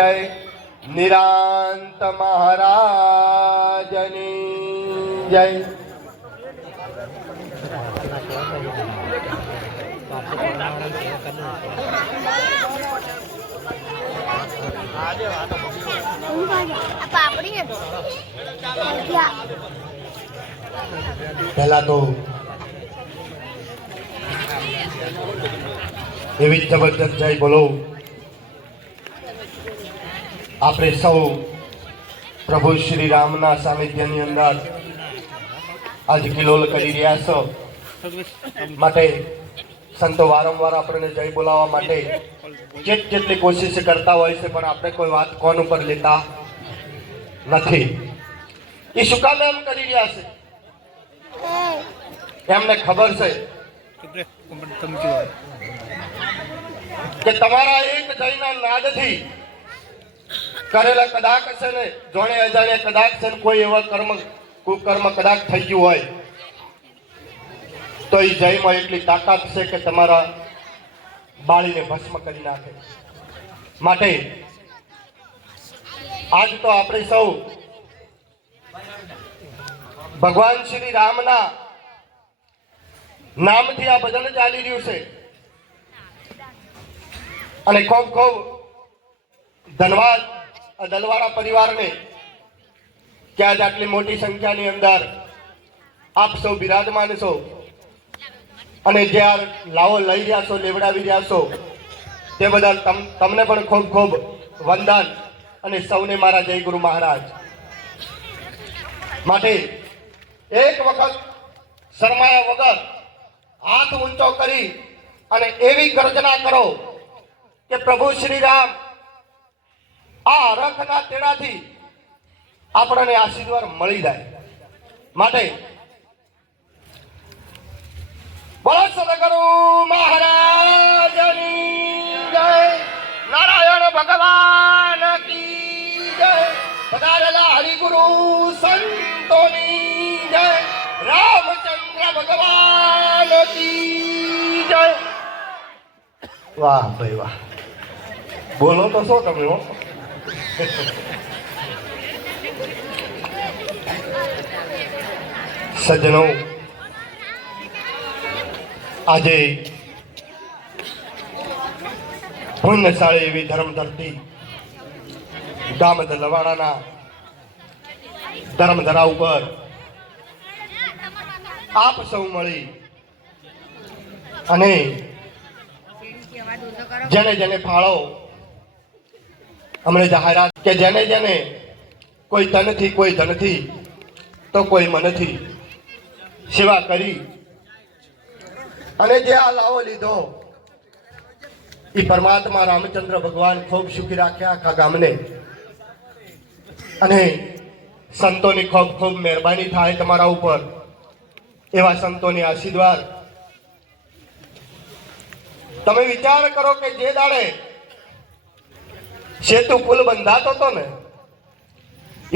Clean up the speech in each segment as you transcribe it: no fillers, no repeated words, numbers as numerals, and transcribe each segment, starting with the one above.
જય નિરાંત મહારાજની જય। પહેલા તો એવી જબરદસ્ત જય બોલો આપણે સૌ પ્રભુ શ્રી રામના સાનિધ્યની અંદર આજ કિલોલ કરી રહ્યા છો। માટે સંતો વારંવાર આપણને જય બોલાવવા માટે જેટલી કોશિશ કરતા હોય છે, પણ આપણે કોઈ વાત કોન ઉપર લેતા નથી। એ શું કામ એમ કરી રહ્યા છે? એમને ખબર છે કે તમારા એક જયના નાદથી કરેલા કદાચ છે ને, જોણે અજાણે કદાચ છે ને કોઈ એવા કુકર્મ કદાચ થઈ ગયું હોય તો એ જયમાં એટલી તાકાત છે કે તમારા બાળીને ભસ્મ કરી નાખે। માટે આજ તો આપણે સૌ ભગવાન શ્રી રામના નામથી આ ભજન ચાલી રહ્યું છે અને ખૂબ ખૂબ ધન્યવાદ દલવાડા પરિવારને કે આજ આટલી મોટી સંખ્યાની અંદર આપ સૌ બિરાજમાન છો અને જે આ લાવો લઈ રહ્યા છો, લેવડાવી રહ્યા છો, તે બદલ તમને પણ ખૂબ ખૂબ વંદન અને સૌને મારા જય ગુરુ મહારાજ। માટે એક વખત શરમાયા વગર હાથ ઊંચો કરી અને એવી ગર્જના કરો કે પ્રભુ શ્રી રામ આ હરખના તેડાથી આપણને આશીર્વાદ મળી જાય। માટે બોલો સદગુરુ મહારાજની જય, નારાયણ ભગવાન કી જય, પધારેલા હરિગુરુ સંતોની જય, રામચંદ્ર ભગવાન કી જય। વાહ ભાઈ વાહ, બોલો તો શું તમે હો? સજ્જનો, આજે પુણ્યશાળી એવી ધર્મ ધરતી ગામ દલવાડાના ધર્મધરા ઉપર આપ સૌ મળી અને જેને જેને ફાળો હમણે જાહેરાત કે જેને જેને કોઈ તનથી, કોઈ ધનથી તો કોઈ મનથી સેવા કરી અને જે આ લાવો લીધો એ પરમાત્મા રામચંદ્ર ભગવાન ખૂબ સુખી રાખ્યા આખા ગામને। અને સંતોની ખૂબ ખૂબ મહેરબાની થાય તમારા ઉપર, એવા સંતોની આશીર્વાદ। તમે વિચાર કરો કે જે દાડે સેતુ પુલ બંધાતો હતો ને,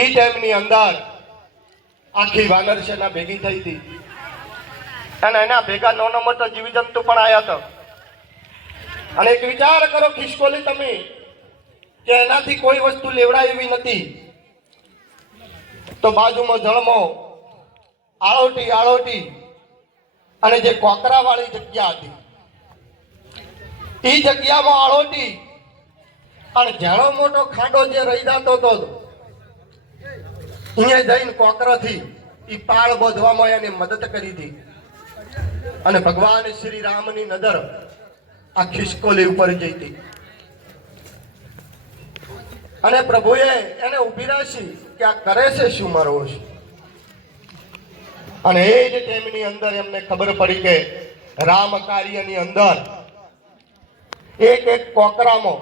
એ ટાઈમની અંદર આખી વાનર સેના ભેગી થઈ હતી અને એના ભેગા નાનો મોટો જીવજંતુ પણ આવ્યા હતા। અને એક વિચાર કરો ખિસકોલી તમે કે એનાથી કોઈ વસ્તુ લેવડાય એવી નથી, તો બાજુમાં જળમો આળોટી અને જે કોકરા વાળી જગ્યા હતી એ જગ્યામાં આળોટી અને ઝાડો મોટો ખાડો જે રહી જતો હતો અહીંયા જઈને કોકરાથી એ પાળ બોધવામાં એને મદદ કરી હતી। અને ભગવાન શ્રી રામની નજર આ ખિસકોલી ઉપર જઈ હતી અને પ્રભુએ એને ઉભી રાખી કે આ કરે છે શું મારો છે। અને એ જ ટાઈમની અંદર એમને ખબર પડી કે રામ કાર્યની અંદર એક એક કોકરામાં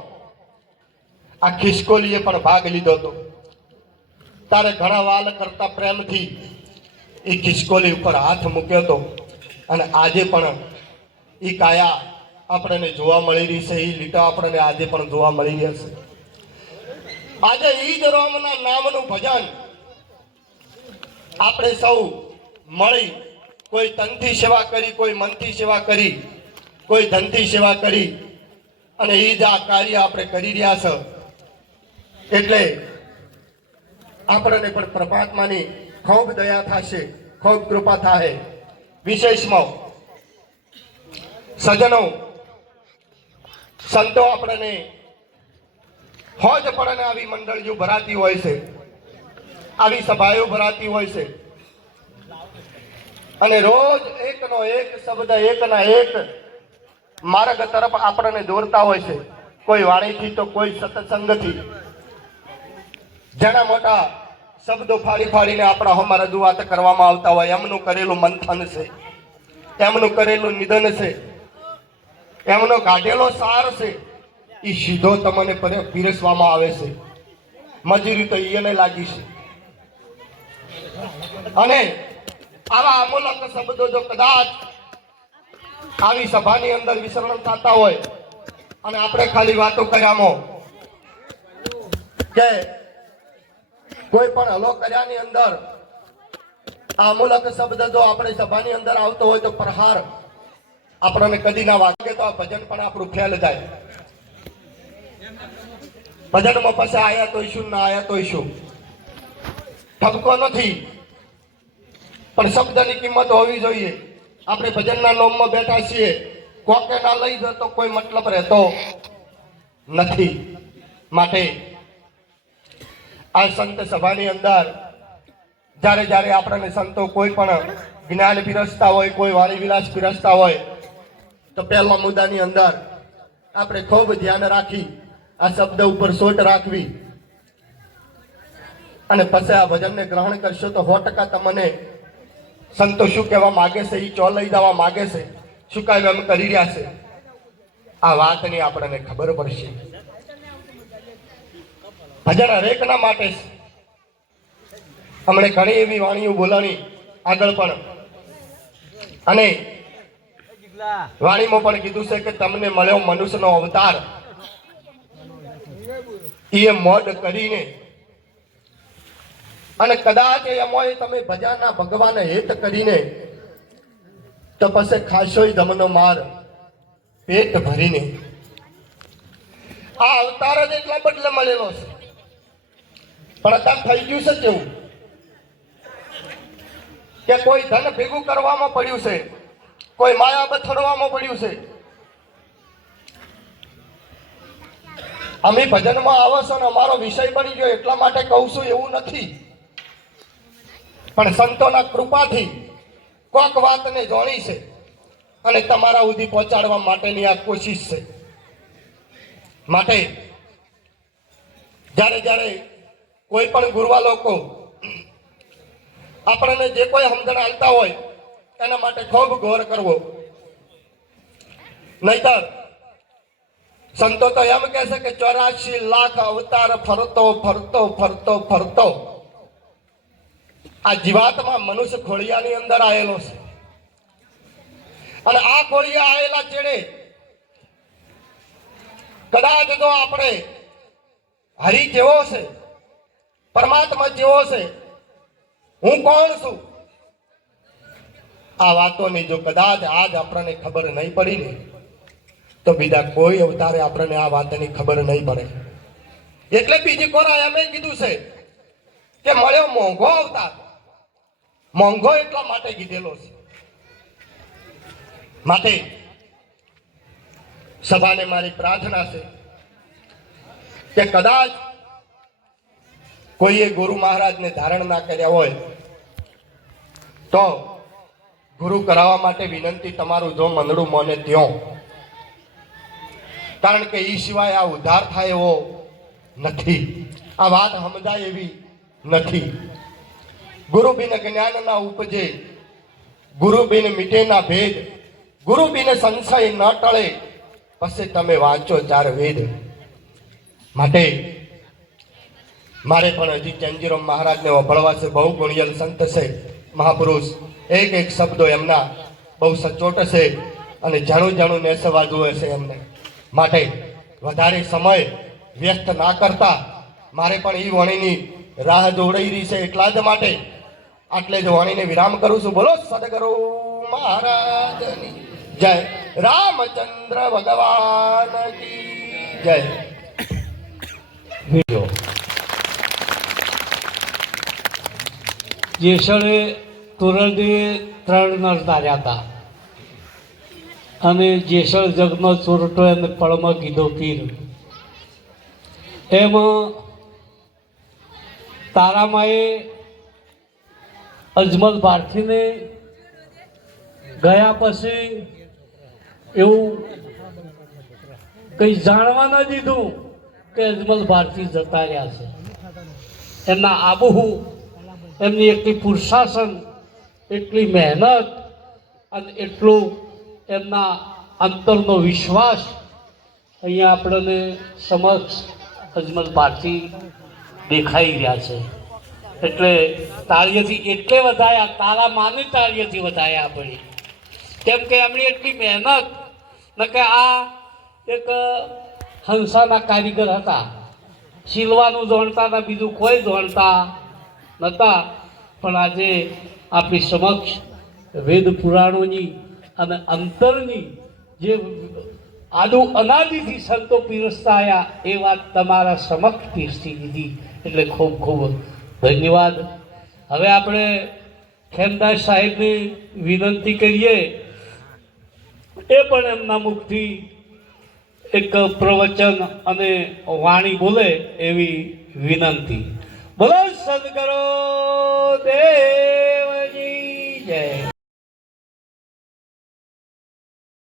આ ખિસકોલીએ પણ ભાગ લીધો હતો। તારે ઘણા વાલ કરતા પ્રેમથી એ ખિસકોલી ઉપર હાથ મૂક્યો હતો અને આજે પણ એ કાયા આપણને જોવા મળી રહી છે, એ લીટા આપણને આજે પણ જોવા મળી રહ્યા છે। આજે ઈ જ રામના નામનું ભજન આપણે સૌ મળી, કોઈ તનથી સેવા કરી, કોઈ મનથી સેવા કરી, કોઈ ધનથી સેવા કરી અને એ જ આ કાર્ય આપણે કરી રહ્યા છે। એટલે આપણને પણ પરમાત્માની ખૂબ દયા થશે, ખૂબ કૃપા થાય. વિશેષમાં સજ્જનો સંતો આપણને હોજ પડને આવી મંડળીઓ ભરાતી હોય છે, આવી સભાઓ ભરાતી હોય છે અને રોજ એકનો એક શબ્દ એકના એક માર્ગ તરફ આપણને દોરતા હોય છે, કોઈ વાણીથી તો કોઈ સત્સંગથી. જેના મોટા શબ્દો ફાડી ફાડીને આપણા હમણાં રજૂઆત કરવામાં આવતા હોય, એમનું કરેલું મંથન છે, એમનું કરેલું નિધન છે, એમનો કાઢેલો સાર છે, એ સીધો તમને પીરસવામાં આવે છે. મજૂરી તો એને લાગી છે. અને આવા અમૂલક શબ્દો જો કદાચ આવી સભાની અંદર વિસરણ થતા હોય અને આપણે ખાલી વાતો કર્યામાં કે કોઈ પણ હલો કર્યાની અંદર આ અમૂલક શબ્દ જો આપણે સભાની અંદર આવતો હોય તો પ્રહાર આપણને કદી ના વાગે તો આ ભજન પણ આપણું ફેલ જાય. ભજનમાં પછી આયા તો શું ના આયા તો શું, ઠપકો નથી પણ શબ્દની કિંમત હોવી જોઈએ. આપણે ભજનના નોમમાં બેઠા છીએ, કોકે ના લઈ જતો કોઈ મતલબ રહેતો નથી. માટે આ સંત સભાની અંદર જ્યારે જ્યારે આપણને સંતો કોઈ પણ જ્ઞાન પીરસતા હોય, કોઈ વાણી વિલાસ પીરસતા હોય તો પહેલા મુદ્દાની અંદર આપણે ખૂબ ધ્યાન રાખી આ શબ્દ ઉપર સોટ રાખવી અને પછી આ ભજનને ગ્રહણ કરશો તો 100% તમને સંતો શું કહેવા માગે છે એ ચો લઈ જવા માગે છે, શું કાંઈ એમ કરી રહ્યા છે, આ વાતની આપણને ખબર પડશે. ભજન હરેકના માટે છે. હમણે ઘણી એવી વાણીઓ બોલાણી આગળ પણ, અને વાણીમાં પણ કીધું છે કે તમને મળ્યો મનુષ્યનો અવતાર, એ મોડ કરીને અને કદાચ એમાં તમે ભજાના ભગવાન હેત કરીને તો પછી ખાશોય ધમનો માર પેટ ભરીને. આ અવતાર જ એટલા બદલે મળેલો છે, પણ અત્યારે થઈ ગયું છે કેવું કે કોઈ ધન ભેગું કરવામાં પડ્યું છે, કોઈ માયા બથડવામાં પડ્યું છે. અમે ભજનમાં આવો છો ને અમારો વિષય બની ગયો એટલા માટે કહું છું એવું નથી, પણ સંતોના કૃપાથી કોક વાતને જોણી છે અને તમારા સુધી પહોંચાડવા માટેની આ કોશિશ છે. માટે જ્યારે જ્યારે કોઈ પણ ગુરવા લોકો આપણને જે કોઈ સમજણ આલતા હોય એના માટે ખૂબ ગૌર કરવો. નહીતર સંતો તો એમ કહે છે કે 84 લાખ અવતાર ફરતો ફરતો ફરતો ફરતો આ જીવાતમાં મનુષ્ય ખોળિયાની અંદર આવેલો છે, અને આ ખોળિયા આવેલા ચેડે કદાચ જો આપણે હરિ જેવો છે, પરમાત્મા જેવો છે, હું કોણ છું, આ વાતોની જો કદાચ આજ આપણને ખબર નહીં પડી ને તો બીજા કોઈ અવતારે આપણને આ વાતની ખબર નહીં પડે. એટલે બીજી કોરા એમ કીધું છે કે મળ્યો મોંઘો અવતાર. મોંઘો એટલા માટે કીધેલો છે. માટે સભાને મારી પ્રાર્થના છે કે કદાચ કોઈએ ગુરુ મહારાજને ધારણ ના કર્યા હોય તો ગુરુ કરાવવા માટે વિનંતી તમારું જો મંદડું મોને ત્યો, કારણ કે એ સિવાય આ ઉદ્ધાર થાય એવો નથી, આ વાત સમજાય એવી નથી. ગુરુ બિન જ્ઞાન ના ઉપજે, ગુરુ બિન મીટે ના ભેદ, ગુરુ બિન સંશય ન ટળે, પછી તમે વાંચો 4 વેદ. માટે મારે પણ હજી ચંજીરામ મહારાજને વભળવા છે. બહુ ગુણિયલ સંત છે, મહાપુરુષ. એક એક શબ્દો એમના બહુ સચોટ છે અને જાણું જાણું નેસવા જુએ છે એમને. માટે વધારે સમય વ્યસ્ત ના કરતા મારે પણ એ વાણીની રાહ જોડાઈ રહી છે, એટલા જ માટે આટલે જ વાણીને વિરામ કરું છું. બોલો સદગુરુ મહારાજની જય, રામચંદ્ર ભગવાન કી જય. જેસળે તોરણદેવે 3 નર તાર્યા હતા અને જેસળ જગનો ચોરટો એને પળમાં કીધો પીર. એમાં તારામાએ અજમલ ભારતીને ગયા પછી એવું કંઈ જાણવા ન દીધું કે અજમલ ભારતી જતા રહ્યા છે. એમના આબહુ, એમની એટલી પુરુષાસન, એટલી મહેનત અને એટલું એમના અંતરનો વિશ્વાસ અહીંયા આપણને સમક્ષ અજમલ ભારતી દેખાઈ રહ્યા છે. એટલે તાળીઓથી એટલે વધાયા, તારા માની તાળીઓથી વધાયા આપણે, કેમ કે એમની એટલી મહેનત ન કે આ એક હંસાના કારીગર હતા, શીલવાનું જાણતા ને બીજું કોઈ જાણતા નહોતા, પણ આજે આપણી સમક્ષ વેદ પુરાણોની અને અંતરની જે આદુ અનાદિથી સંતો પીરસતા આવ્યા એ વાત તમારા સમક્ષ પીરસી દીધી, એટલે ખૂબ ખૂબ ધન્યવાદ. હવે આપણે ખેમદાસ સાહેબની વિનંતી કરીએ, એ પણ એમના મુખથી એક પ્રવચન અને વાણી બોલે એવી વિનંતી. બોલો સદગુરુ દેવ.